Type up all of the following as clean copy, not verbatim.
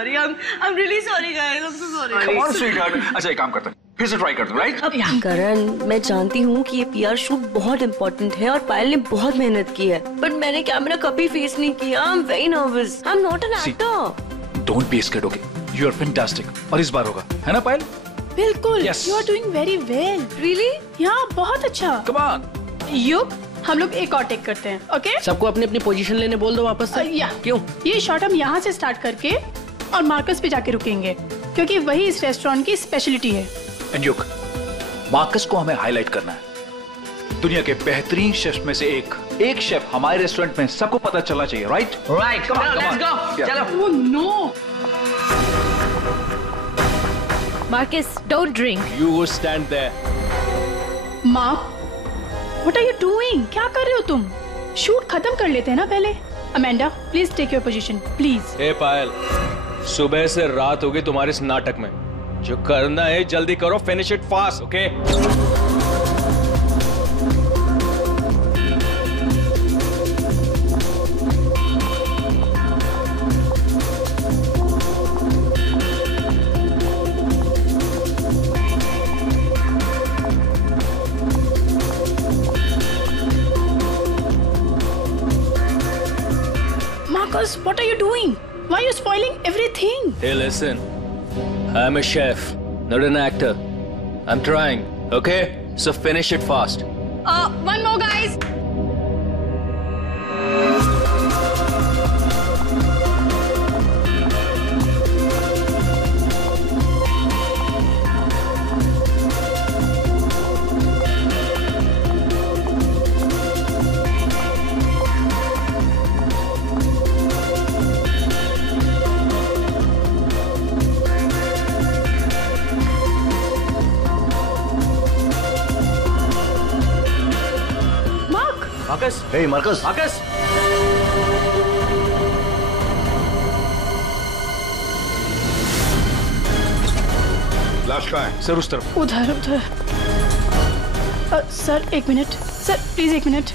sorry. I'm really sorry, guys. I'm so sorry. Come on, sweetheart. अच्छा एक काम करते हैं, फिर से ट्राई करते हैं, राइट? करण, मैं जानती हूँ कि ये पीआर शूट बहुत इम्पोर्टेंट है और पायल ने बहुत मेहनत की है, बट मैंने कैमरा कभी फेस नहीं किया. I am very nervous. I am not an actor. Don't be scared, okay? You are fantastic. और इस बार होगा, है ना पायल? बिल्कुल. Yes. You are doing very well. Really? हाँ, बहुत अच्छा. Come on. युग, हम लोग एक और टेक करते हैं, ओके? सबको अपनी अपनी पोजीशन लेने बोल दो वापस से. क्यों? ये शॉट हम यहाँ से स्टार्ट करके और मार्कस पे जाके रुकेंगे, क्योंकि वही इस रेस्टोरेंट की स्पेशलिटी है. एंड युग, मार्कस को हमें हाईलाइट करना है. दुनिया के बेहतरीन शेफ में से एक शेफ हमारे रेस्टोरेंट में सबको पता चलना चाहिए, right? Right. Come on, let's go. चलो. Oh no! Marcus, don't drink. You go stand there. माँ, what are you doing? क्या कर रहे हो तुम? शूट खत्म कर लेते हैं ना पहले. Amanda, please take your position, please. Hey Payal, सुबह से रात हो गई तुम्हारे इस नाटक में. जो करना है जल्दी करो, finish it fast, okay? Marcus, what are you doing? Why are you spoiling everything? Hey, listen. I'm a chef, not an actor. I'm trying, okay? So finish it fast. One more, guys. Marcus. Hey, Marcus. Marcus. लाश कहाँ है? Sir उस तरफ. उधर. Sir एक minute. Sir please एक minute.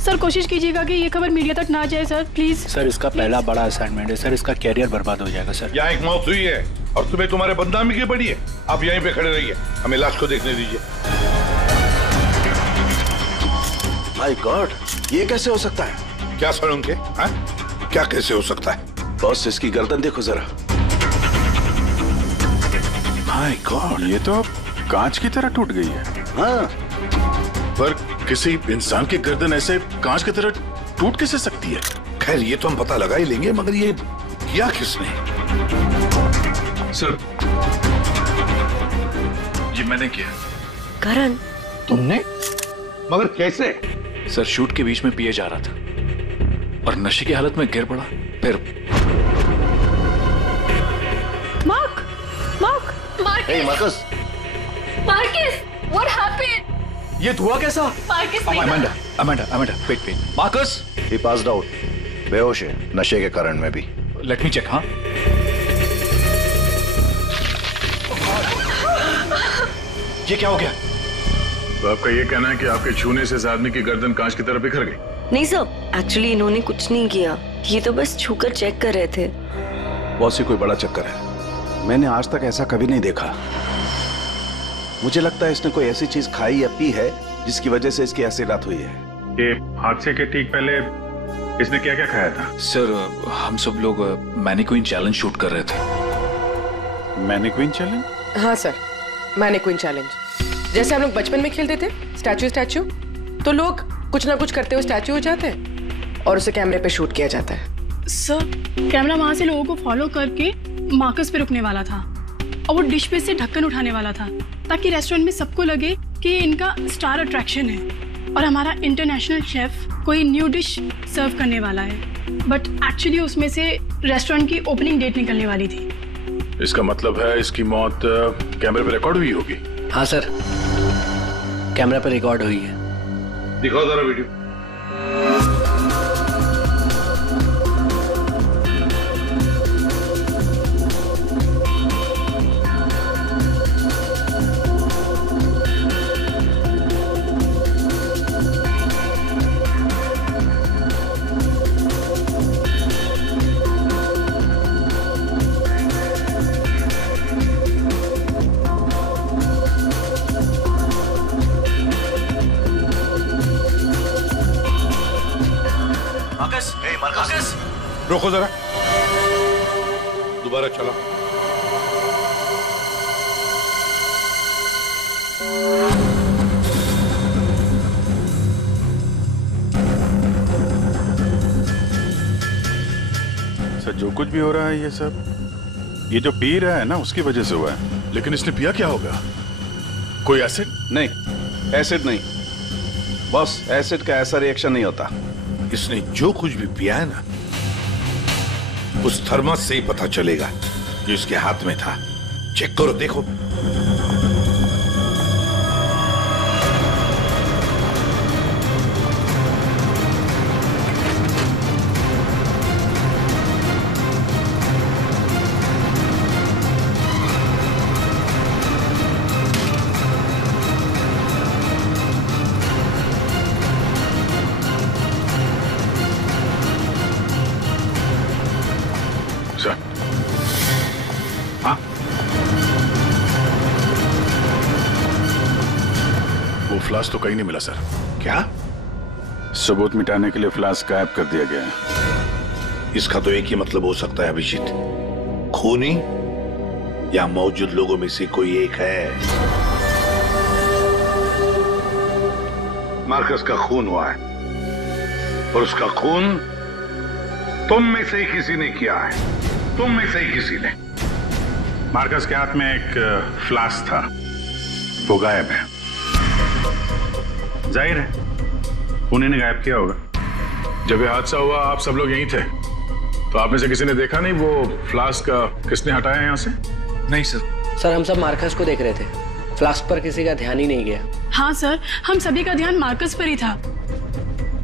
Sir कोशिश कीजिएगा कि ये खबर मीडिया तक ना जाए सर, प्लीज. सर इसका पहला बड़ा असाइनमेंट है सर, इसका कैरियर बर्बाद हो जाएगा सर. यहाँ एक मौत हुई है और तुम्हें तुम्हारे बदनामी की पड़ी है. आप यहीं पे खड़े रहिए, हमें लाश को देखने दीजिए. माय गॉड, ये कैसे हो सकता है? क्या सड़ोंगे? हाँ? क्या कैसे हो सकता है? बॉस, इसकी गर्दन देखो जरा. माय गॉड, ये तो कांच की तरह टूट गई है. हाँ, पर किसी इंसान की गर्दन ऐसे कांच की तरह टूट कैसे सकती है? खैर ये तो हम पता लगा ही लेंगे, मगर ये किया किसने? सर, ये मैंने किया. करण, तुमने? मगर कैसे? सर शूट के बीच में पिए जा रहा था और नशे की हालत में गिर पड़ा. फिर hey, मार्कस. What happened? ये धुआं कैसा? Amanda, wait. Marcus, He passed out. बेहोश है, नशे के कारण में भी. Let me check. हाँ, ये क्या हो गया? तो आपका ये कहना है कि आपके छूने से इस आदमी की गर्दन कांच की तरह बिखर गई? नहीं सर, एक्चुअली इन्होंने कुछ नहीं किया. ये तो बस छूकर चेक कर रहे थे. बॉस, ये कोई बड़ा चक्कर है. मैंने आज तक ऐसा कभी नहीं देखा. मुझे लगता है इसने कोई ऐसी चीज खाई या पी है जिसकी वजह से इसकी ऐसी रात हुई है. ये हादसे के ठीक पहले इसने क्या क्या खाया था? सर हम सब लोग मैनीक्वीन चैलेंज शूट कर रहे थे. Mannequin challenge? हाँ सर, मैनीक्वीन चैलेंज. जैसे हम लोग बचपन में खेलते थे स्टैचू, तो लोग कुछ ना कुछ करते हुए स्टैचू हो जाते हैं और उसे कैमरे पे शूट किया जाता है. सर कैमरा वहां से लोगों को फॉलो करके मार्कस पे रुकने वाला था और वो डिश पे से ढक्कन उठाने वाला था ताकि रेस्टोरेंट में सबको लगे कि ये इनका स्टार अट्रैक्शन है और हमारा इंटरनेशनल शेफ कोई न्यू डिश सर्व करने वाला है. बट एक्चुअली उसमें से रेस्टोरेंट की ओपनिंग डेट निकलने वाली थी. इसका मतलब है इसकी मौत कैमरे पे रिकॉर्ड हुई होगी? हाँ सर, कैमरा पर रिकॉर्ड हुई है. दिखाओ जरा वीडियो. रोको जरा, दोबारा चलाओ। सर जो कुछ भी हो रहा है ये सब ये जो पी रहा है ना उसकी वजह से हुआ है। लेकिन इसने पिया क्या होगा? कोई एसिड? नहीं, एसिड नहीं बॉस, एसिड का ऐसा रिएक्शन नहीं होता। इसने जो कुछ भी पिया है ना, उस थर्मस से ही पता चलेगा जो इसके हाथ में था। चेक करो, देखो। हाँ, वो फ्लास्क तो कहीं नहीं मिला सर। क्या? सबूत मिटाने के लिए फ्लास्क गायब कर दिया गया है। इसका तो एक ही मतलब हो सकता है अभिजीत, खूनी या मौजूद लोगों में से कोई एक है। मार्कस का खून हुआ है और उसका खून तुम में से ही किसी ने किया है, तुम में से ही किसी ने। मार्कस के हाथ में एक फ्लास्क था, वो गायब है। जाहिर है उन्हीं ने गायब किया होगा। जब ये हादसा हुआ आप सब लोग यहीं थे, तो आप में से किसी ने देखा नहीं वो फ्लास्क किसने हटाया यहाँ से? नहीं सर। सर हम सब मार्कस को देख रहे थे, फ्लास्क पर किसी का ध्यान ही नहीं गया। हाँ सर, हम सभी का ध्यान मार्कस पर ही था।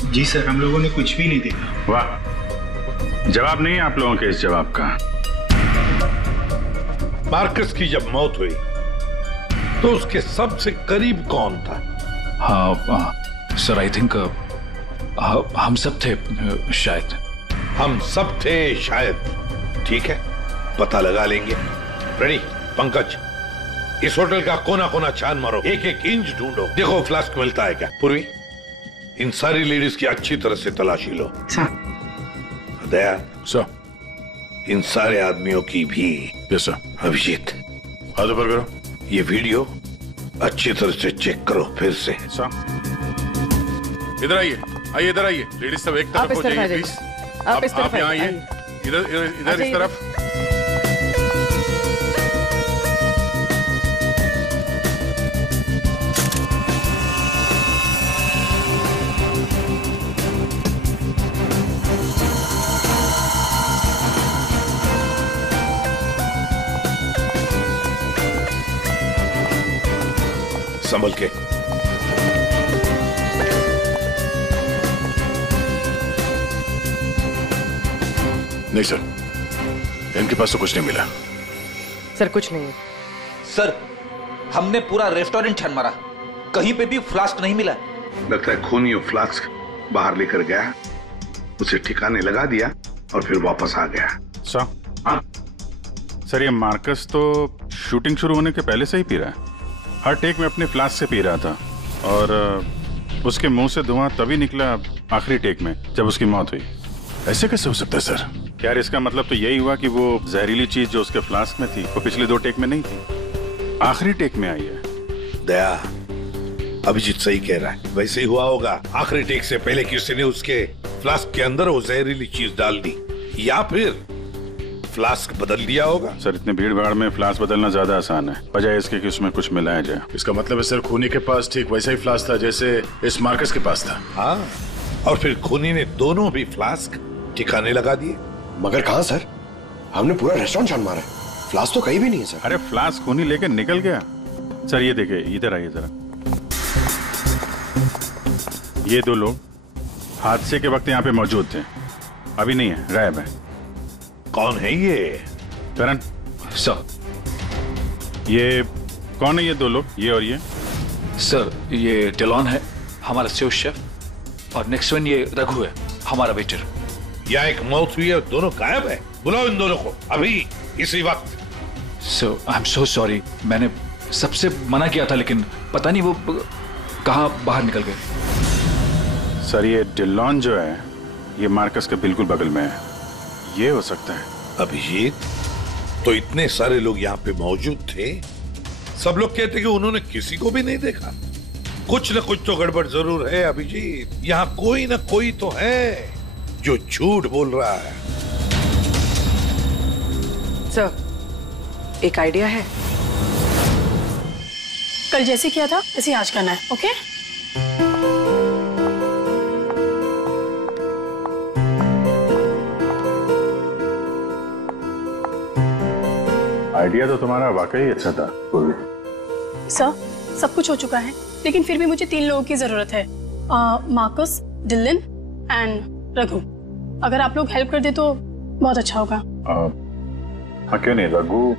जी सर, हम लोगों ने कुछ भी नहीं देखा। वाह, जवाब नहीं है आप लोगों के इस जवाब का। मार्कस की जब मौत हुई तो उसके सबसे करीब कौन था? हाँ सर, आई थिंक हम सब थे शायद। हम सब थे शायद। ठीक है, पता लगा लेंगे। रेडी पंकज, इस होटल का कोना कोना छान मारो, एक एक इंच ढूंढो, देखो फ्लास्क मिलता है क्या। पूर्वी, इन सारी लेडीज की अच्छी तरह से तलाशी लो। दया सर, इन सारे आदमियों की भी। Yes sir. अभिजीत, हाथ ऊपर करो। ये वीडियो अच्छी तरह से चेक करो फिर से। इधर आइए, आइए इधर आइए। लेडीज सब एक तरफ हो जाइए प्लीज। आप यहाँ आइए, इधर इधर इस तरफ। संभल के। नहीं सर, इनके पास तो कुछ नहीं मिला। सर कुछ नहीं है। सर, हमने पूरा रेस्टोरेंट छान मारा, कहीं पे भी फ्लास्क नहीं मिला। लगता है खूनी वो फ्लास्क बाहर लेकर गया, उसे ठिकाने लगा दिया और फिर वापस आ गया। सर ये मार्कस तो शूटिंग शुरू होने के पहले से ही पी रहा है। हर टेक में अपने फ्लास्क से पी रहा था और उसके मुंह से धुआं तभी निकला आखिरी टेक में जब उसकी मौत हुई। ऐसे कैसे हो सकता है सर? यार इसका मतलब तो यही हुआ कि वो जहरीली चीज जो उसके फ्लास्क में थी वो पिछले 2 टेक में नहीं थी, आखिरी टेक में आई है। दया, अभिजीत सही कह रहा है, वैसे ही हुआ होगा। आखिरी टेक से पहले किसी ने उसके फ्लास्क के अंदर वो जहरीली चीज डाल दी या फिर फ्लास्क बदल दिया होगा। सर इतने भीड़ भाड़ में फ्लास्क बदलना ज्यादा आसान है, बजाय इसके कि उसमें कुछ मिलाया जाए। इसका मतलब है सर खूनी के पास ठीक वैसा ही फ्लास्क था जैसे इस मार्कस के पास था। हाँ, और फिर खूनी ने दोनों भी फ्लास्क ठिकाने लगा दिए। मगर कहाँ सर? हमने पूरा रेस्टोरेंट छान मारा है, फ्लास्क तो कहीं भी नहीं है सर। अरे फ्लास्क खूनी लेकर निकल गया। सर ये देखिए, इधर आइए जरा। ये 2 लोग हादसे के वक्त यहाँ पे मौजूद थे, अभी नहीं है, गायब है। कौन है ये? करण सर। ये कौन है ये 2 लोग, ये और ये? सर ये डेलॉन है, हमारा सेफ शेफ, और नेक्स्ट वन ये रघु है, हमारा वेटर। यहाँ एक मौत हुई है, दोनों गायब है। बुलाओ इन दोनों को अभी, इसी वक्त। सो आई एम सो सॉरी, मैंने सबसे मना किया था लेकिन पता नहीं वो कहाँ बाहर निकल गए। सर ये डेलॉन जो है ये मार्कस के बिल्कुल बगल में है, ये हो सकता है। अभिजीत, तो इतने सारे लोग यहाँ पे मौजूद थे, सब लोग कहते कि उन्होंने किसी को भी नहीं देखा। कुछ न कुछ तो गड़बड़ जरूर है अभिजीत। यहाँ कोई न कोई तो है जो झूठ बोल रहा है। सर, एक आइडिया है। कल जैसे किया था वैसे आज करना है, ओके? आइडिया तो तुम्हारा वाकई अच्छा था पूर्वी। सर, सब कुछ हो चुका है, लेकिन फिर भी मुझे 3 लोगों की जरूरत है। Marcus, Dylan and Raghu. अगर आप लोग हेल्प कर दे तो बहुत अच्छा होगा। हाँ, क्यों नहीं? रघु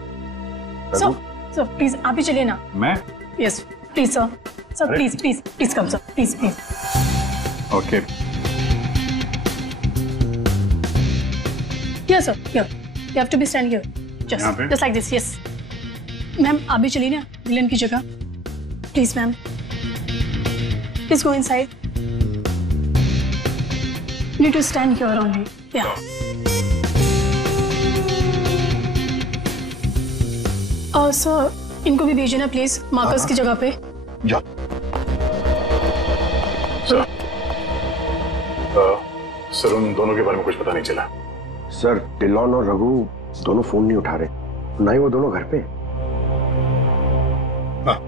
सर प्लीज आप ही चलिए ना। मैं? Yes please sir. Sir please please please come sir, please please. Okay. Yes sir, here you have to be stand here, just like this. Yes ma'am, आप भी चलिए ना डिलन की जगह, please ma'am. Please go inside. You need to stand here only. Yeah. Sir, इनको भी भेजना please Marcus की जगह पे। जा। सर, उन दोनों के बारे में कुछ पता नहीं चला। सर, डिलॉन और रघु दोनों फोन नहीं उठा रहे, ना ही वो दोनों घर पे।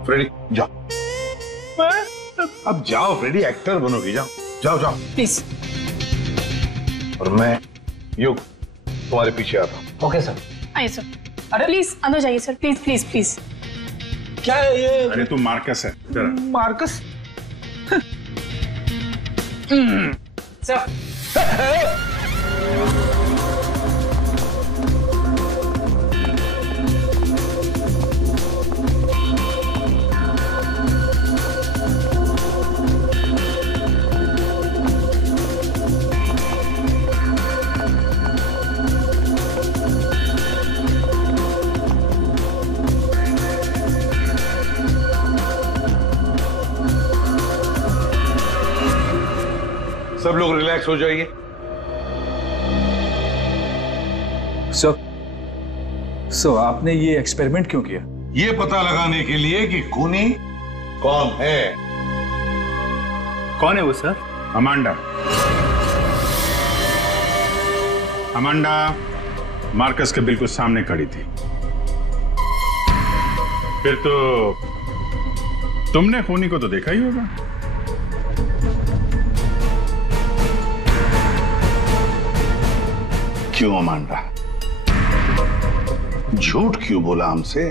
फ्रेडी जाओ। अब जाओ फ्रेडी, एक्टर बनोगी। जाओ जाओ जाओ प्लीज। और मैं युग तुम्हारे पीछे आता हूँ। Okay sir. आइए सर। अरे प्लीज अंदर जाइए सर, प्लीज प्लीज प्लीज। क्या है ये? अरे तू मार्कस है। मार्कस? सर, सब लोग रिलैक्स हो जाइए। सर, आपने ये एक्सपेरिमेंट क्यों किया? ये पता लगाने के लिए कि खूनी कौन है। कौन है वो सर? अमांडा। अमांडा मार्कस के बिल्कुल सामने खड़ी थी। फिर तो तुमने खूनी को तो देखा ही होगा। क्यों अमांडा, झूठ क्यों बोला हमसे?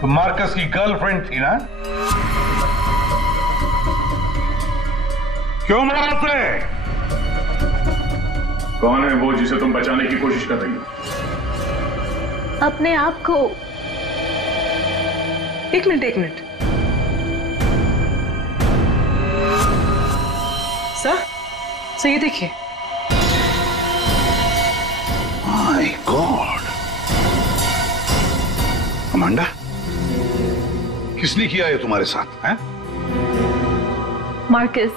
तो मार्कस की गर्लफ्रेंड थी ना? क्यों मारा उसे? कौन है वो जिसे तुम बचाने की कोशिश कर रही हो? अपने आप को। एक मिनट। सर ये देखिए। माय गॉड, अमांडा, किसने किया ये तुम्हारे साथ? हैं? मार्कस।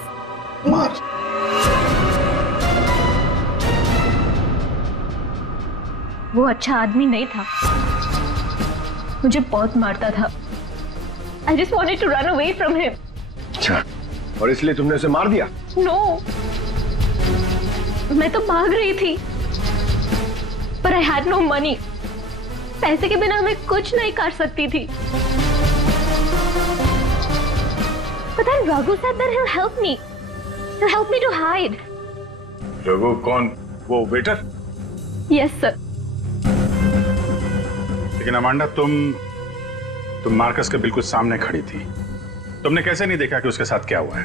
वो अच्छा आदमी नहीं था, मुझे बहुत मारता था। I just wanted to run away from him. अच्छा, और इसलिए तुमने उसे मार दिया? No, मैं तो भाग रही थी, पर I had no money. पैसे के बिना मैं कुछ नहीं कर सकती थी। But then Raghu said that he'll help me. He'll help me to hide. Raghu कौन? वो वेटर? Yes sir. लेकिन अमांडा, तुम मार्कस के बिल्कुल सामने खड़ी थी। तुमने कैसे नहीं देखा कि उसके साथ क्या हुआ है?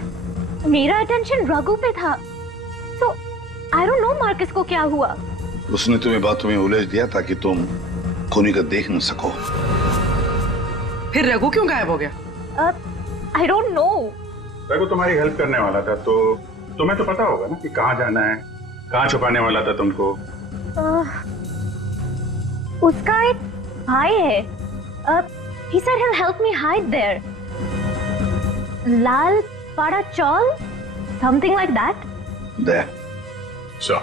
मेरा अटेंशन रघु पे था, so I don't know Marcus को क्या हुआ। उसने तुम्हें बातों में उलझ दिया ताकि तुम खूनी को देख न सको। फिर रघु क्यों गायब हो गया? I don't know. रघु तुम्हारी हेल्प करने वाला था, तो तुम्हें तो पता होगा ना कि कहाँ जाना है, कहाँ छुपाने वाला था तुमको। उसका एक भाई है, he said he'll help me hide there. लाल पाड़ा चौल, something like that. There. सो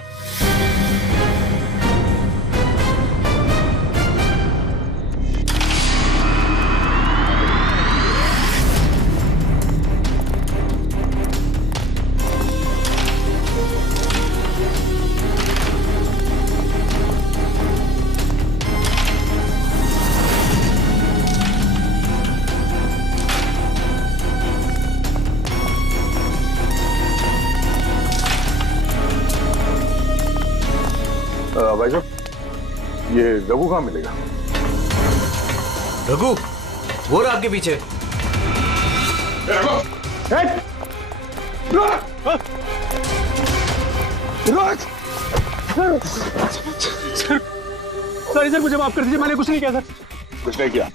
भाई साहब, ये रघु कहाँ मिलेगा? रघु वो रहा आपके पीछे। सर मुझे माफ कर दीजिए, मैंने कुछ नहीं किया सर। कुछ नहीं किया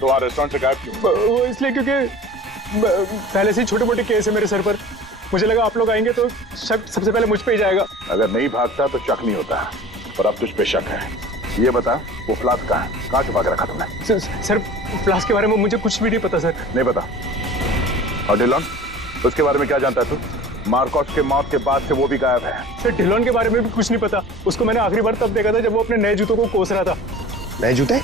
तो वहाँ रेस्टोरेंट से गायब क्यों? वो इसलिए क्योंकि पहले से ही छोटे मोटे केस है मेरे सर पर। मुझे लगा आप लोग आएंगे तो शक सबसे पहले मुझ पे ही जाएगा। अगर नहीं भागता तो शक नहीं होता, और अब तुझ पे शक है। ये बता, वो फ्लास्क कहाँ है? कहाँ छुपा के रखा तुमने? सर फ्लास्क के बारे में मुझे कुछ भी नहीं पता सर। नहीं पता? और डिलॉन, उसके बारे में क्या जानता है तू? मार्कोस के मौत के बाद से वो भी गायब है। सर डिलॉन के बारे में भी कुछ नहीं पता। उसको मैंने आखिरी बार तब देखा था जब वो अपने नए जूतों को कोस रहा था। नए जूते?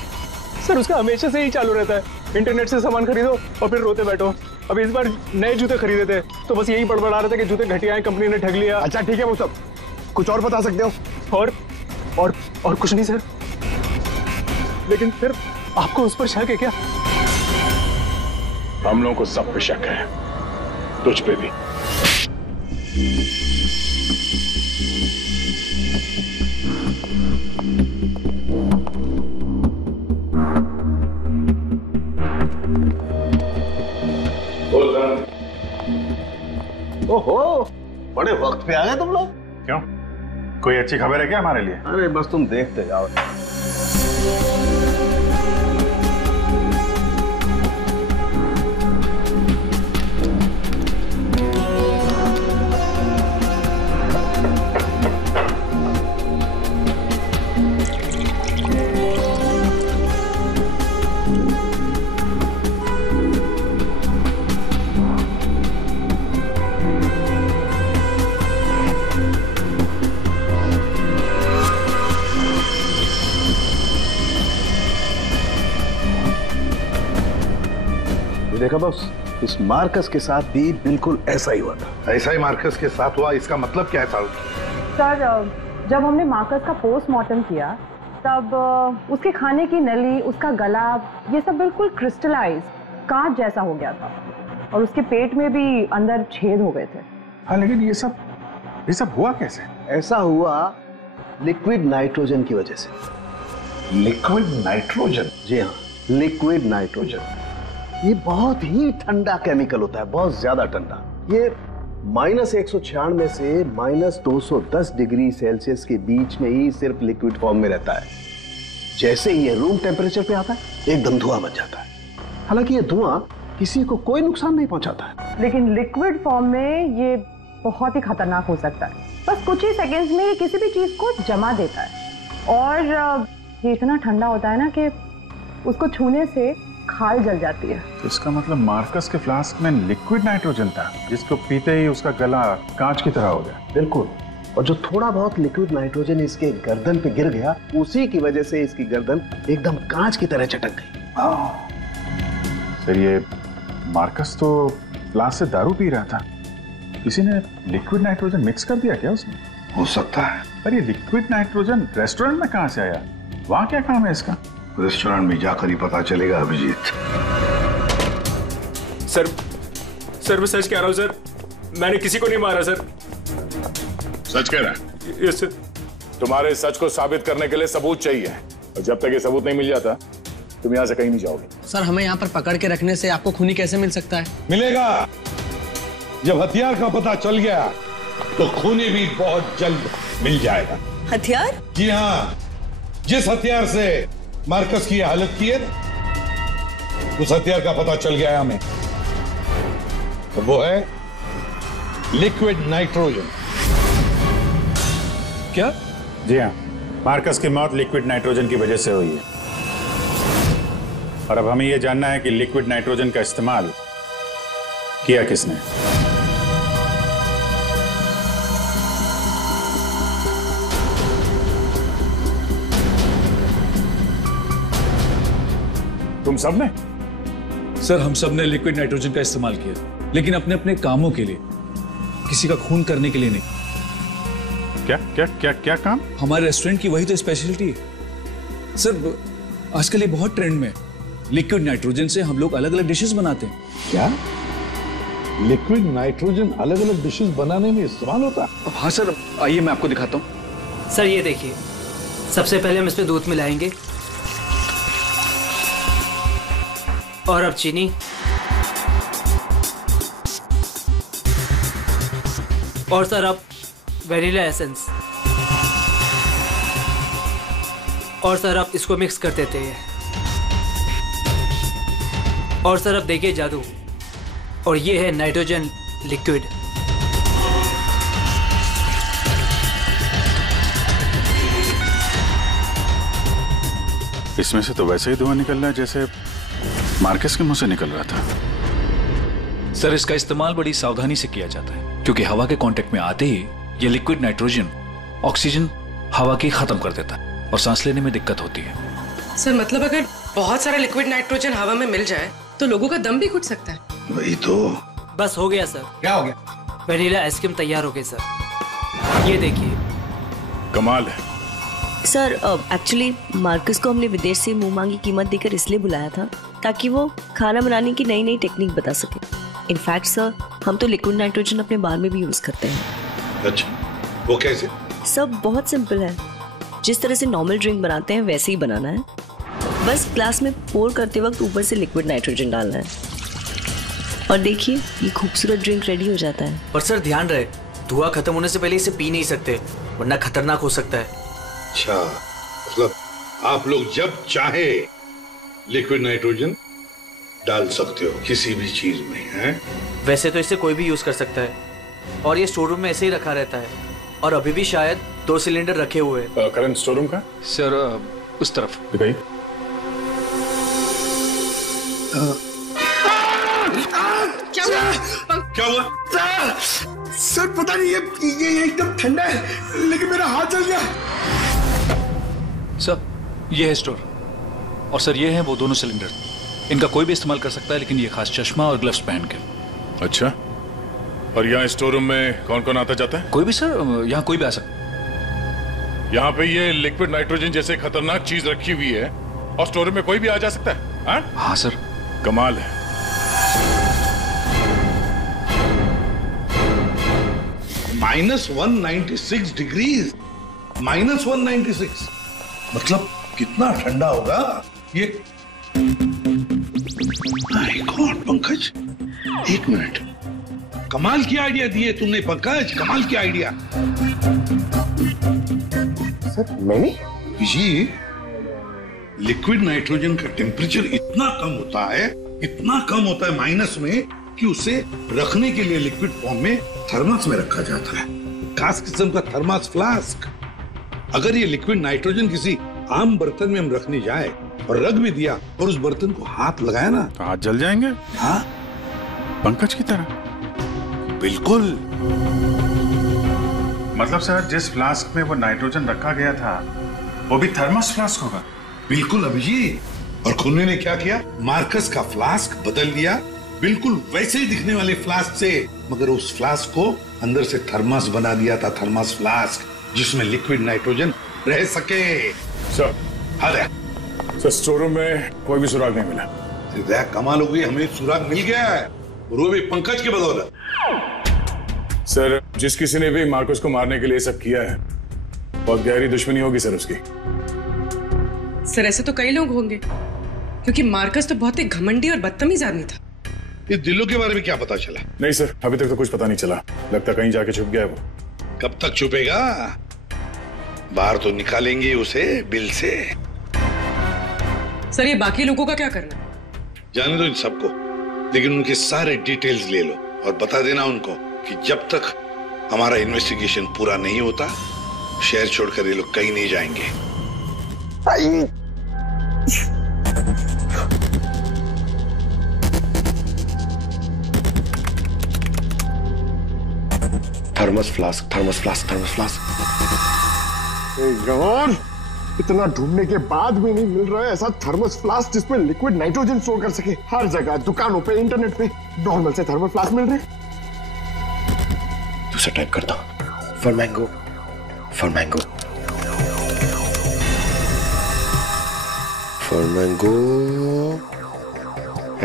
सर उसका हमेशा से ही चालू रहता है, इंटरनेट से सामान खरीदो और फिर रोते बैठो। अब इस बार नए जूते खरीदे थे तो बस यही बड़बड़ा रहा था कि जूते घटिया हैं, कंपनी ने ठग लिया। अच्छा ठीक है, वो सब कुछ और बता सकते हो? और कुछ नहीं सर, लेकिन फिर आपको उस पर शक है क्या? हम लोगों को सब पे शक है, तुझ पे भी। ओहो, बड़े वक्त पे आ गए तुम लोग। क्यों, कोई अच्छी खबर है क्या हमारे लिए? अरे बस तुम देखते जाओ। देखा बॉस, इस मार्कस के साथ भी बिल्कुल ऐसा ही हुआ था। ऐसा ही मार्कस के साथ हुआ, इसका मतलब क्या है साहब? सर जब हमने मार्कस का पोस्टमार्टम किया तब उसके खाने की नली, उसका गला, ये सब बिल्कुल क्रिस्टलाइज कांच जैसा हो गया था और उसके पेट में भी अंदर छेद हो गए थे। हाँ, लेकिन ये सब हुआ कैसे? ऐसा हुआ लिक्विड नाइट्रोजन की वजह से। Liquid nitrogen? जी हाँ, लिक्विड नाइट्रोजन। ये बहुत ही ठंडा केमिकल होता है, बहुत ज्यादा ठंडा। ये -196 से -210 डिग्री सेल्सियस के बीच में ही सिर्फ लिक्विड फॉर्म में रहता है। जैसे ही ये रूम टेम्परेचर पे आता है एकदम धुआं बन जाता है। हालांकि ये धुआं किसी को कोई नुकसान नहीं पहुंचाता है, लेकिन लिक्विड फॉर्म में ये बहुत ही खतरनाक हो सकता है। बस कुछ ही सेकेंड्स में ये किसी भी चीज को जमा देता है और ये इतना ठंडा होता है ना कि उसको छूने से खाल जल जाती है। तो इसका मतलब मार्कस के फ्लास्क में लिक्विड नाइट्रोजन था, जिसको पीते ही उसका गला कांच की तरह हो गया। बिल्कुल। और जो थोड़ा बहुत लिक्विड नाइट्रोजन इसके गर्दन पे गिर गया, उसी की वजह से इसकी गर्दन एकदम कांच की तरह चटक गई। सर ये मार्कस तो फ्लास्क से दारू पी रहा था, किसी ने लिक्विड नाइट्रोजन मिक्स कर दिया क्या उसमें? हो सकता है। पर ये लिक्विड नाइट्रोजन रेस्टोरेंट में कहां से आया? वहां क्या काम है इसका? रेस्टोरेंट में जाकर ही पता चलेगा अभिजीत। सर मैं सच कह रहा हूँ सर, मैंने किसी को नहीं मारा सर। सच कह रहा है? Yes sir. तुम्हारे सच को साबित करने के लिए सबूत चाहिए, और जब तक ये सबूत नहीं मिल जाता तुम यहाँ से कहीं नहीं जाओगे। सर हमें यहाँ पर पकड़ के रखने से आपको खूनी कैसे मिल सकता है? मिलेगा। जब हथियार का पता चल गया तो खूनी भी बहुत जल्द मिल जाएगा। हथियार? जी हाँ, जिस हथियार से मार्कस की हालत की है उस हथियार का पता चल गया है हमें, तो वो है लिक्विड नाइट्रोजन। क्या? जी हाँ, मार्कस की मौत लिक्विड नाइट्रोजन की वजह से हुई है, और अब हमें यह जानना है कि लिक्विड नाइट्रोजन का इस्तेमाल किया किसने। तुम सब ने? सर हम सब ने लिक्विड नाइट्रोजन का इस्तेमाल किया, लेकिन अपने अपने कामों के लिए, किसी का खून करने के लिए नहीं। क्या क्या क्या क्या काम? हमारे रेस्टोरेंट की वही तो स्पेशलिटी है सर। आजकल ये बहुत ट्रेंड में, लिक्विड नाइट्रोजन से हम लोग अलग अलग डिशेस बनाते हैं। क्या लिक्विड नाइट्रोजन अलग अलग डिशेस बनाने में इस्तेमाल होता है? हाँ सर, आइए मैं आपको दिखाता हूँ। सर ये देखिए, सबसे पहले हम इसमें दूध मिलाएंगे और अब चीनी और सर अब वेनिला एसेंस और सर अब इसको मिक्स कर देते हैं। और सर अब देखिए जादू, और ये है नाइट्रोजन लिक्विड। इसमें से तो वैसे ही धुआं निकल रहा है जैसे मार्कस के मुंह से निकल रहा था। सर इसका इस्तेमाल बड़ी सावधानी से किया जाता है, क्योंकि हवा के कांटेक्ट में आते ही ये लिक्विड नाइट्रोजन ऑक्सीजन हवा की खत्म कर देता है और सांस लेने में दिक्कत होती है। सर मतलब अगर बहुत सारा लिक्विड नाइट्रोजन हवा में मिल जाए तो लोगों का दम भी घुट सकता है। वही तो। बस हो गया सर। क्या हो गया? वेनिला आइसक्रीम तैयार हो गई सर, ये देखिए। कमाल है सर। एक्चुअली मार्कस को हमने विदेश से मुंह मांगी कीमत देकर इसलिए बुलाया था ताकि वो खाना बनाने की नई नई टेक्निक बता सके। इनफैक्ट सर हम तो लिक्विड नाइट्रोजन अपने बार में भी यूज करते हैं। अच्छा, वो कैसे? सब बहुत सिंपल है, जिस तरह से नॉर्मल ड्रिंक बनाते हैं वैसे ही बनाना है। बस ग्लास में पोर करते वक्त ऊपर से लिक्विड नाइट्रोजन डालना है और देखिए ये खूबसूरत ड्रिंक रेडी हो जाता है। पर सर ध्यान रहे, धुआं खत्म होने से पहले इसे पी नहीं सकते, वरना खतरनाक हो सकता है। अच्छा, मतलब आप लोग जब चाहे लिक्विड नाइट्रोजन डाल सकते हो किसी भी चीज में, हैं? वैसे तो इसे कोई भी यूज कर सकता है और ये स्टोर रूम में ऐसे ही रखा रहता है और अभी भी शायद 2 सिलेंडर रखे हुए हैं। करंट स्टोर रूम का? सर उस तरफ दिखाइए। क्या हुआ? सर पता नहीं ये एकदम ठंडा है, लेकिन मेरा हाथ जल गया। सर ये है स्टोर, और सर ये है वो दोनों सिलेंडर। इनका कोई भी इस्तेमाल कर सकता है, लेकिन ये खास चश्मा और ग्लव्स पहन के। अच्छा, और यहाँ स्टोर रूम में कौन कौन आता जाता है? कोई भी सर, यहाँ कोई भी आ सकता है। यहाँ पे ये लिक्विड नाइट्रोजन जैसे खतरनाक चीज रखी हुई है और स्टोर रूम में कोई भी आ जा सकता है? हाँ सर। कमाल है। -196 डिग्रीज, -196 मतलब कितना ठंडा होगा ये? माय गॉड पंकज, एक मिनट, कमाल की आइडिया दिए तुमने पंकज, कमाल की आइडिया। सर मैंने जी, लिक्विड नाइट्रोजन का टेम्परेचर इतना कम होता है माइनस में, कि उसे रखने के लिए लिक्विड फॉर्म में थर्मस में रखा जाता है, खास किस्म का थर्मस फ्लास्क। अगर ये लिक्विड नाइट्रोजन किसी आम बर्तन में हम रखने जाए और रख भी दिया और उस बर्तन को हाथ लगाया ना, तो हाथ जल जाएंगे। हाँ, पंकज की तरह। बिल्कुल। मतलब सर जिस फ्लास्क में वो नाइट्रोजन रखा गया था वो भी थर्मस फ्लास्क होगा? बिल्कुल अभिजीत। और खुन्ने ने क्या किया, मार्कस का फ्लास्क बदल दिया बिल्कुल वैसे ही दिखने वाले फ्लास्क से, मगर उस फ्लास्क को अंदर से थर्मस बना दिया था, थर्मस फ्लास्क, जिसमें लिक्विड नाइट्रोजन रह सके। सर अरे सर स्टोर रूम में कोई भी सुराग नहीं मिला। कमाल हो गई, हमें सुराग मिल गया है, वो भी पंकज की बदौलत। सर जिस किसी ने भी मार्कस को मारने के लिए सब किया है, बहुत गहरी दुश्मनी होगी सर उसकी। सर ऐसे तो कई लोग होंगे, क्योंकि मार्कस तो बहुत ही घमंडी और बदतमीज आदमी था। इस दिलों के बारे में क्या पता चला? नहीं सर, अभी तक तो कुछ पता नहीं चला, लगता कहीं जाके छुप गया है वो। कब तक छुपेगा? बाहर तो निकालेंगे उसे बिल से। सर ये बाकी लोगों का क्या करना? जाने दो इन सबको, लेकिन उनके सारे डिटेल्स ले लो और बता देना उनको कि जब तक हमारा इन्वेस्टिगेशन पूरा नहीं होता, शहर छोड़कर ये लोग कहीं नहीं जाएंगे। Thermos flask, thermos flask, thermos flask. इतना ढूंढने के बाद भी नहीं मिल रहा है ऐसा थर्मस फ्लास्क जिसमें लिक्विड नाइट्रोजन स्टोर कर सके। हर जगह, दुकानों पे, इंटरनेट पे नॉर्मल से थर्मल फ्लास्क मिल रहे। दूसरा टाइप करता हूं। For mango, for mango, for mango.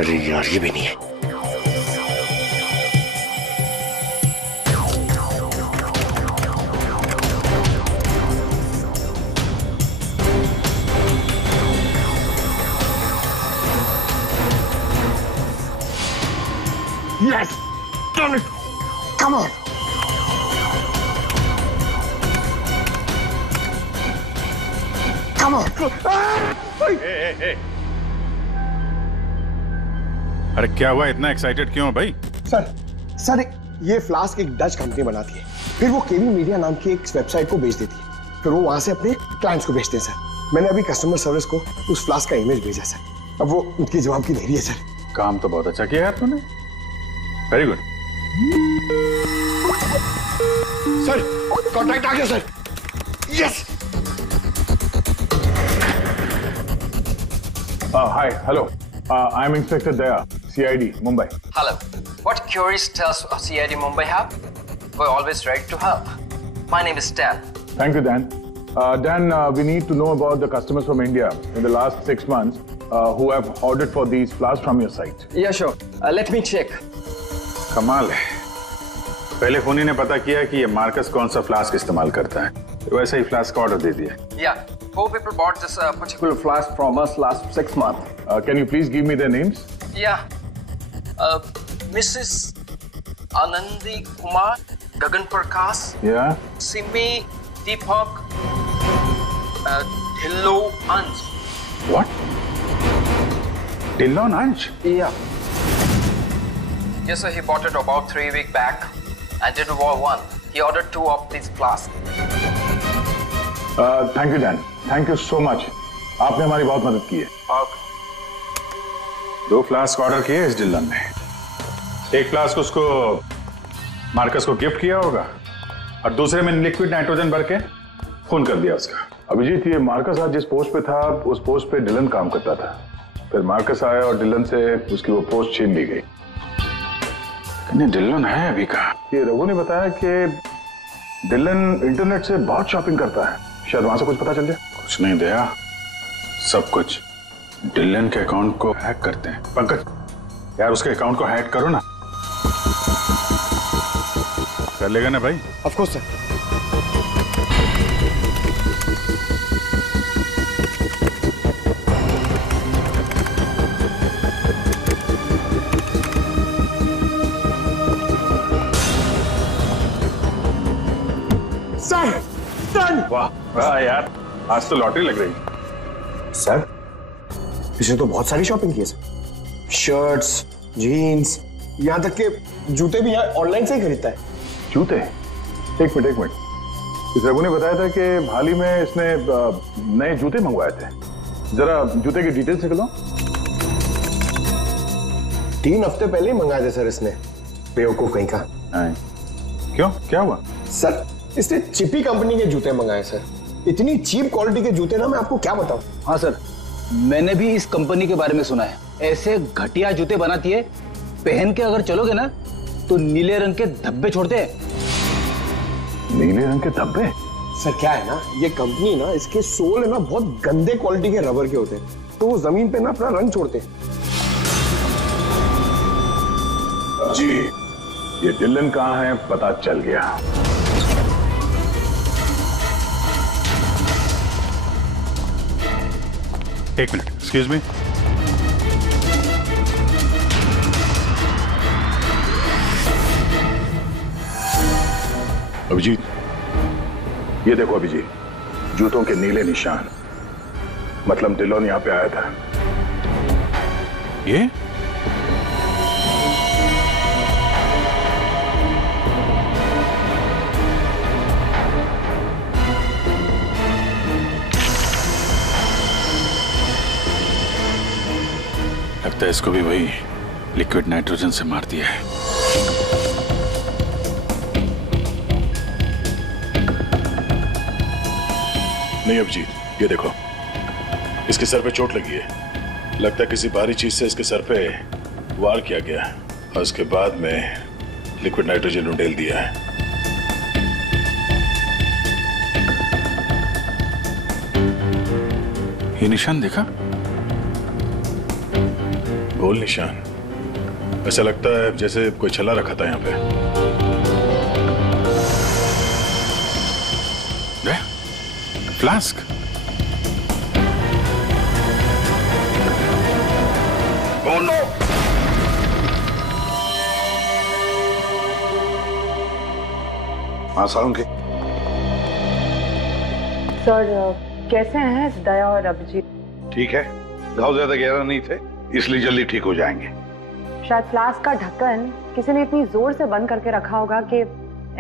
अरे यार ये भी नहीं है। Yes! Done it! Come on! Come on! अरे क्या हुआ, इतना एक्साइटेड क्यों हो भाई? सर ये फ्लास्क एक डच कंपनी बनाती है, फिर वो केवी मीडिया नाम की एक वेबसाइट को बेच देती है, फिर वो वहां से अपने क्लाइंट्स को बेचते हैं सर। मैंने अभी कस्टमर सर्विस को उस फ्लास्क का इमेज भेजा सर, अब वो उनकी जवाब की दे रही है सर। काम तो बहुत अच्छा किया यार तूने, वेरी गुड। सर कॉन्ट्रैक्ट आ गया sir. Yes. Hi, hello. I'm Inspector Daya, CID, Mumbai. Hello. What queries does CID Mumbai have? We're always ready to help. My name is Dan. Thank you, Dan. Dan, we need to know about the customers from India in the last 6 months who have ordered for these flasks from your site. Yeah, sure. Let me check. कमाल है, पहले फोनी ने पता किया कि ये Marcus कौन सा फ्लास्क इस्तेमाल करता है, तो वैसा ही फ्लास्क का ऑर्डर दे दिया। Yeah, 4 people bought this particular flask from us last 6 months. Can you please give me their names? Yeah. Mrs. Anandi Kumar, Gagan Prakash. Yeah. Simi Deepak, Dhillo Ansh. What? Dhillo Ansh? Yeah. Yes, sir. He bought it about 3 weeks back and did one. He ordered 2 of these flasks. Thank you, Dan. Thank you so much. आपने हमारी बहुत मदद की है। Okay. 2 flask order किए इस Dylan ने, एक फ्लास्क उसको मार्कस को गिफ्ट किया होगा और दूसरे में लिक्विड नाइट्रोजन भर के खून कर दिया उसका। अभिजीत, ये मार्कस आज जिस पोस्ट पे था उस पोस्ट पे डिलन काम करता था, फिर मार्कस आया और डिलन से उसकी वो पोस्ट छीन ली गई। डिलन है अभी कहाँ? ये रघु ने बताया कि डिलन इंटरनेट से बहुत शॉपिंग करता है, शायद वहां से कुछ पता चल जाए। कुछ नहीं दया, सब कुछ डिलन के अकाउंट को हैक करते हैं। पंकज यार उसके अकाउंट को हैक करो ना। कर लेगा ना भाई? Of course sir. वाह वाह यार, आज तो लॉटरी लग रही। सर इसने तो बहुत सारी शॉपिंग की है सर, शर्ट्स, जीन्स, यहाँ तक के जूते भी यहाँ ऑनलाइन से ही खरीदता है। जूते? एक मिनट, इस रघु ने बताया था कि हाल ही में इसने नए जूते मंगवाए थे, जरा जूते की डिटेल्स निकलो। 3 हफ्ते पहले ही मंगाए थे सर इसने, बेवकूफ कहीं का। क्यों, क्या हुआ? सर इसने चिपी कंपनी के जूते मंगाए सर, इतनी चीप क्वालिटी के जूते ना मैं आपको क्या बताऊं। हाँ सर, मैंने भी इस कंपनी के बारे में सुना है, ऐसे घटिया जूते बनाती है, पहन के अगर चलोगे ना तो नीले रंग के धब्बे छोड़ते हैं। नीले रंग के धब्बे? सर क्या है ना, ये कंपनी ना, इसके सोल है ना बहुत गंदे क्वालिटी के रबर के होते हैं, तो वो जमीन पे ना अपना रंग छोड़ते हैं। जी, ये डिलन कहाँ है पता चल गया। एक मिनट, एक्सक्यूज मी। अभिजीत, ये देखो अभिजीत, जूतों के नीले निशान, मतलब डिलन यहाँ पे आया था। ये लगता है इसको भी वही लिक्विड नाइट्रोजन से मार दिया है। नहीं अभिजीत, ये देखो, इसके सर पे चोट लगी है। लगता है किसी भारी चीज से इसके सर पे वार किया गया और उसके बाद में लिक्विड नाइट्रोजन उंडेल दिया है। ये निशान देखा? गोल निशान। ऐसा लगता है जैसे कोई छल्ला रखा था यहाँ पे। फ्लास्क। हाँ सालुंके। सर कैसे हैं दया और अभिजीत? ठीक है, घाव ज्यादा गहरा नहीं थे इसलिए जल्दी ठीक हो जाएंगे। शायद फ्लास्क का ढक्कन किसी ने इतनी जोर से बंद करके रखा होगा कि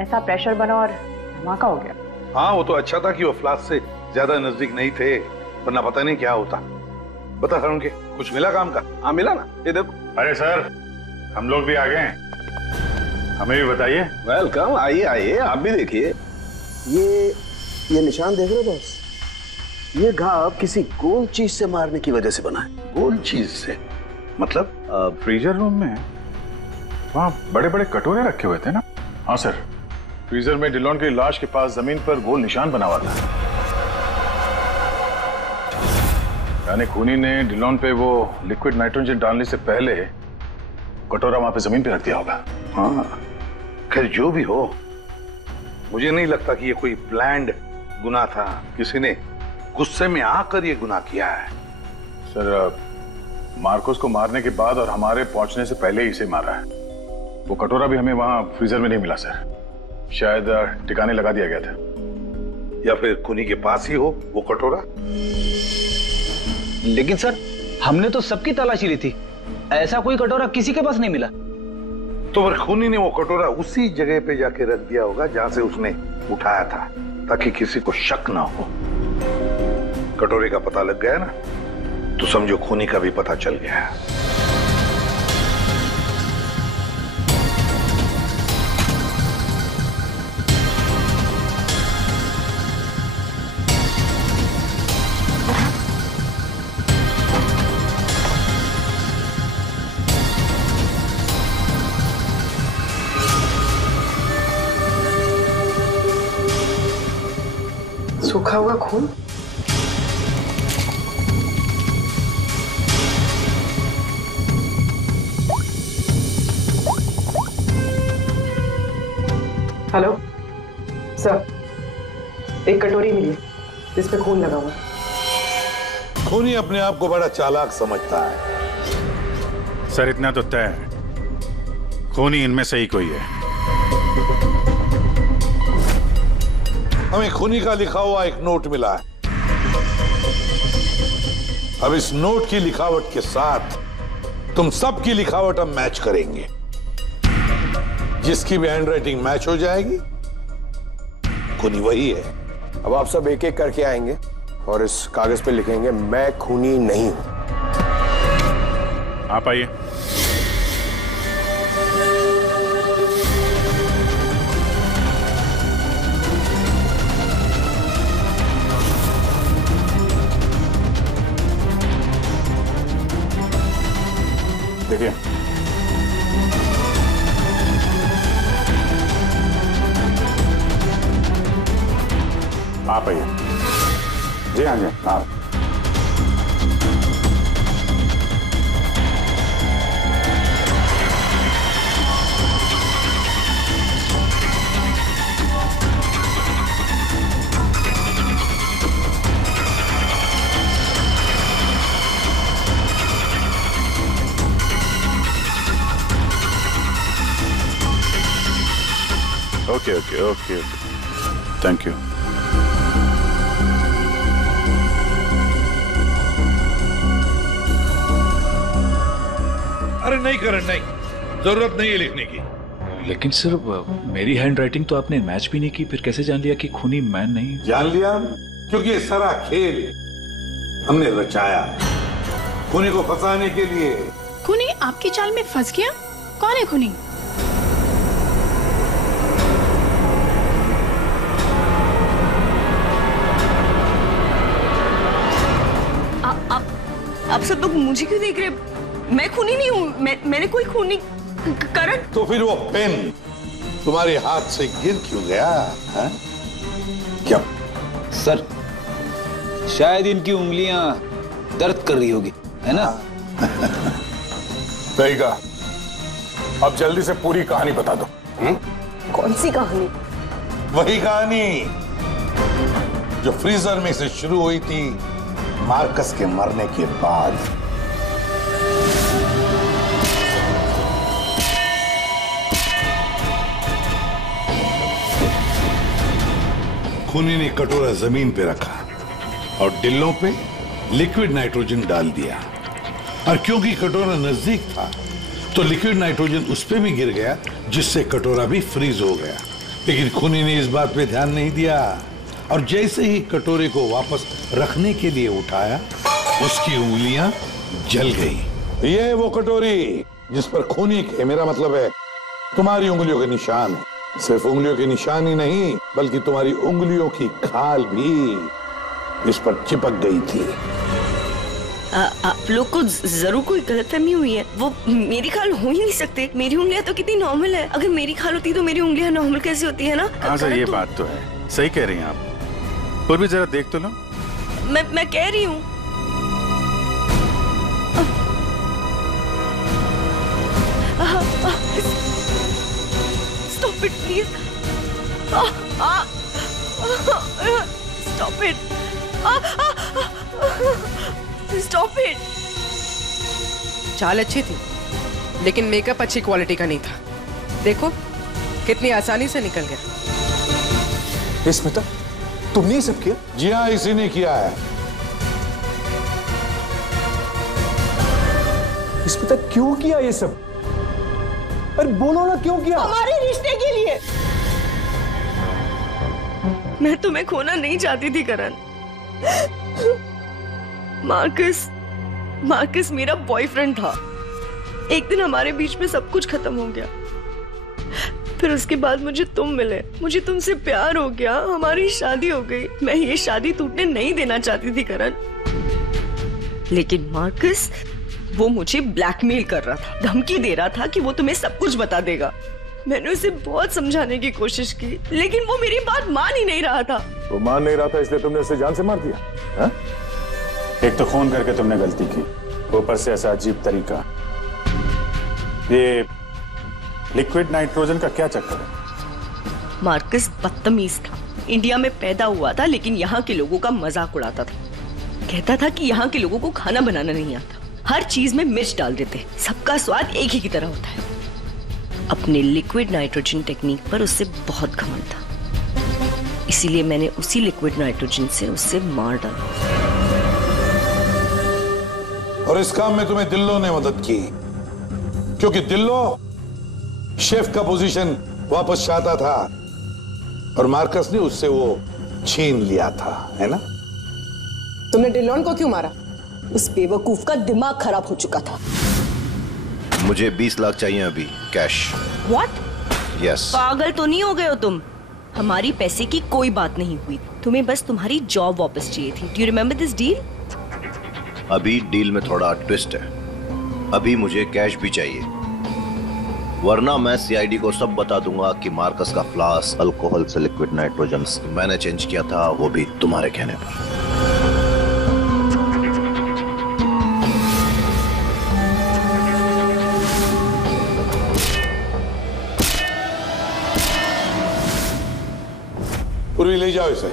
ऐसा प्रेशर बना और धमाका हो गया। हाँ वो तो अच्छा था कि वो फ्लास्क से ज्यादा नजदीक नहीं थे, वरना पता नहीं क्या होता। बता सालुंके, कुछ मिला काम का? हाँ मिला ना, ये देखो। अरे सर, हम लोग भी आ गए हैं, हमें भी बताइए। वेलकम, आइए आइए, आप भी देखिए। ये निशान देख रहे हो बॉस? ये घाव किसी गोल चीज से मारने की वजह से बना है। गोल चीज से मतलब? फ्रीजर रूम में वहाँ बड़े बड़े कटोरे रखे हुए थे ना? हाँ सर, फ्रीजर में डिलॉन की लाश के पास जमीन पर गोल निशान बना हुआ था। यानी खूनी ने डिलॉन पे वो लिक्विड नाइट्रोजन डालने से पहले कटोरा वहां पे जमीन पे रख दिया होगा। हाँ, खैर जो भी हो, मुझे नहीं लगता कि ये कोई प्लान्ड गुनाह था। किसी ने गुस्से में आकर ये गुनाह किया है। सर, मार्कोस को मारने के बाद और हमारे पहुंचने से पहले ही इसे मारा है। वो कटोरा भी हमें वहां फ्रीजर में नहीं मिला सर, शायद ठिकाने लगा दिया गया था। या फिर खूनी के पास ही हो वो कटोरा। लेकिन सर, हमने तो सबकी तलाशी ली थी, ऐसा कोई कटोरा किसी के पास नहीं मिला। तो फिर खूनी ने वो कटोरा उसी जगह पे जाके रख दिया होगा जहां से उसने उठाया था, ताकि किसी को शक ना हो। कटोरे का पता लग गया ना, तो समझो खूनी का भी पता चल गया। सूखा हुआ खून? हेलो सर, एक कटोरी मिली जिस पे खून लगा हुआ। खूनी अपने आप को बड़ा चालाक समझता है। सर इतना तो तय है, खूनी इनमें से ही कोई है। हमें खूनी का लिखा हुआ एक नोट मिला है। अब इस नोट की लिखावट के साथ तुम सबकी लिखावट हम मैच करेंगे। जिसकी भी हैंडराइटिंग मैच हो जाएगी, खूनी वही है। अब आप सब एक एक करके आएंगे और इस कागज पे लिखेंगे, मैं खूनी नहीं हूं। आप आइए। देखिए, आप आइए। जी हाँ जी, आप। Okay okay okay okay, thank you. अरे नहीं करण, नहीं, जरूरत नहीं है लिखने की। लेकिन सर, मेरी हैंडराइटिंग तो आपने मैच भी नहीं की, फिर कैसे जान लिया कि खूनी मैं नहीं? जान लिया क्योंकि ये सारा खेल हमने रचाया खूनी को फंसाने के लिए। खूनी आपकी चाल में फंस गया? कौन है खूनी? आप सब लोग मुझे क्यों देख रहे हैं? मैं खूनी नहीं हूँ, मैंने कोई खून नहीं। करण। तो फिर वो पेन तुम्हारे हाथ से गिर क्यों गया? है? क्या सर, शायद इनकी उंगलियां दर्द कर रही होगी, है ना? सही कहा। अब जल्दी से पूरी कहानी बता दो। कौन सी कहानी? वही कहानी जो फ्रीजर में से शुरू हुई थी मार्कस के मरने के बाद। खूनी ने कटोरा जमीन पे रखा और डिल्लों पे लिक्विड नाइट्रोजन डाल दिया, और क्योंकि कटोरा नजदीक था तो लिक्विड नाइट्रोजन उस पे भी गिर गया, जिससे कटोरा भी फ्रीज हो गया। लेकिन खूनी ने इस बात पे ध्यान नहीं दिया, और जैसे ही कटोरे को वापस रखने के लिए उठाया, उसकी उंगलियां जल गई। ये वो कटोरी जिस पर खूनी के, मेरा मतलब है तुम्हारी उंगलियों के निशान है। सिर्फ उंगलियों के निशान ही नहीं, बल्कि तुम्हारी उंगलियों की खाल भी इस पर चिपक गई थी। आप लोग को जरूर कोई गलतफहमी हुई है। वो मेरी खाल हो ही नहीं सकते। मेरी उंगलियां तो कितनी नॉर्मल है। अगर मेरी खाल होती तो मेरी उंगलियां नॉर्मल कैसे होती है ना? हाँ सर, ये बात तो है, सही कह रही हैं आप। और भी जरा देख तो लो। मैं कह रही हूँ। Stop it, please. Stop it. Stop it. चाल अच्छी थी, लेकिन मेकअप अच्छी क्वालिटी का नहीं था। देखो कितनी आसानी से निकल गया। स्मिता, तुमने ये सब किया? जी हाँ, इसी ने किया है। स्मिता, क्यों किया ये सब? अरे बोलो ना, क्यों किया? हमारे रिश्ते के लिए। मैं तुम्हें खोना नहीं चाहती थी करण। मार्कस मेरा बॉयफ्रेंड था। एक दिन हमारे बीच में सब कुछ खत्म हो गया। फिर उसके बाद मुझे तुम मिले, मुझे तुमसे प्यार हो गया, हमारी शादी हो गई। मैं ये शादी टूटने नहीं देना चाहती थी करण, लेकिन मार्कस वो मुझे ब्लैकमेल कर रहा था, धमकी दे रहा था कि वो तुम्हें सब कुछ बता देगा। मैंने उसे बहुत समझाने की कोशिश की, लेकिन वो मेरी बात मान ही नहीं रहा था। वो मान नहीं रहा था, इसलिए तुमने उसे जान से मार दिया? हा? एक तो खून करके तुमने गलती की, ऊपर से ऐसा अजीब तरीका। ये लिक्विड नाइट्रोजन का क्या चक्कर है? मार्कस बदतमीज था। इंडिया में पैदा हुआ था, लेकिन यहाँ के लोगों का मजाक उड़ाता था। कहता था कि यहाँ के लोगों को खाना बनाना नहीं आता, हर चीज में मिर्च डाल देते, सबका स्वाद एक ही की तरह होता है। अपने लिक्विड नाइट्रोजन टेक्निक पर उससे बहुत घमंड था, इसीलिए मैंने उसी लिक्विड नाइट्रोजन से उससे मार डाला। और इस काम में तुम्हें दिल्लो ने मदद की, क्योंकि दिल्लो शेफ का पोजीशन वापस चाहता था और मार्कस ने उससे वो छीन लिया था, है ना? तुमने डिलोन को क्यों मारा? उस बेवकूफ का दिमाग खराब हो चुका था। मुझे 20 लाख चाहिए अभी, कैश। What? Yes. पागल तो नहीं हो गए हो तुम? हमारी पैसे की कोई बात नहीं हुई, तुम्हें बस तुम्हारी जॉब वापस चाहिए थी। Do you remember this deal? अभी डील में थोड़ा ट्विस्ट है। अभी मुझे कैश भी चाहिए, वरना मैं सीआईडी को सब बता दूंगा कि मार्कस का फ्लास्क अल्कोहल से लिक्विड नाइट्रोजन मैंने चेंज किया था, वो भी तुम्हारे कहने पर। पूर्वी ले जाओ इसे।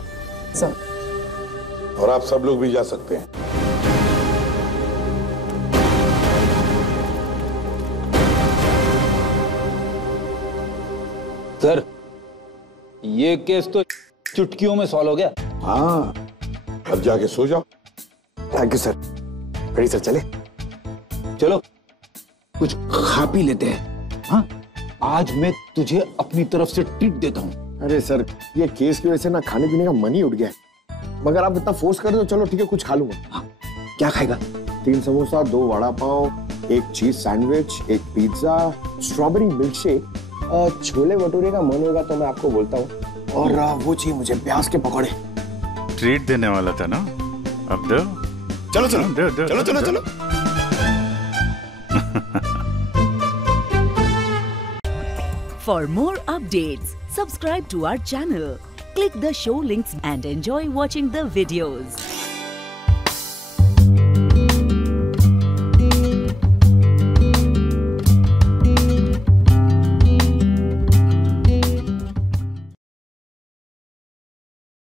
सर। और आप सब लोग भी जा सकते हैं। सर, ये केस तो चुटकियों में सॉल्व हो गया। हाँ, अब जाके सो जाओ। Thank you sir. Ready sir, चले? चलो कुछ खा पी लेते हैं। हाँ, आज मैं तुझे अपनी तरफ से ट्रीट देता हूँ। अरे सर, ये केस की वजह से ना खाने पीने का मन ही उठ गया है। मगर आप इतना फोर्स कर दो, चलो ठीक है, कुछ खा लूंगा। हाँ, क्या खाएगा? 3 samosa, 2 vada pav, 1 cheese sandwich, 1 pizza, strawberry milkshake, chole bhature का मन होगा तो मैं आपको बोलता हूँ, और वो चाहिए मुझे प्याज के पकौड़े। ट्रीट देने वाला था ना, अब दो। चलो चलो चलो चलो चलो। For more updates, subscribe to our channel, click the show links and enjoy watching the videos.